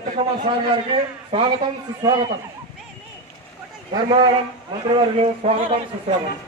సత్యకుమార్ స్వామి గారికి స్వాగతం సుస్వాగతం. ధర్మవరం మంత్రివర్యులు స్వాగతం సుస్వాగతం.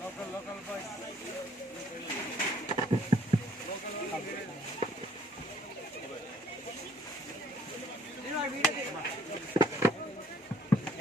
Local local boy local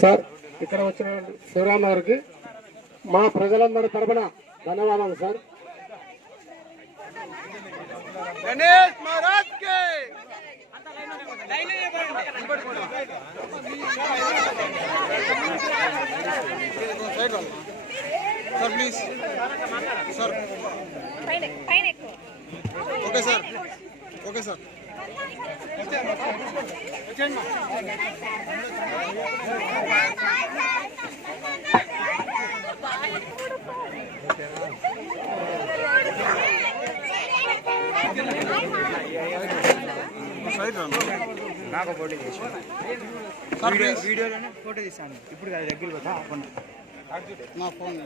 sir ఇక్కడ వచ్చిన శివరామ్ గారికి మా ప్రజలందరి తరపున ధన్యవాదాలు sir Ganesh Maharaj K sir please. Sir. Okay sir. Okay sir. నాకు ఫోటో చేసి సార్ వీడియోలోనే ఫోటో తీసాను. ఇప్పుడు కాదు దగ్గరికి వద్దా నా ఫోన్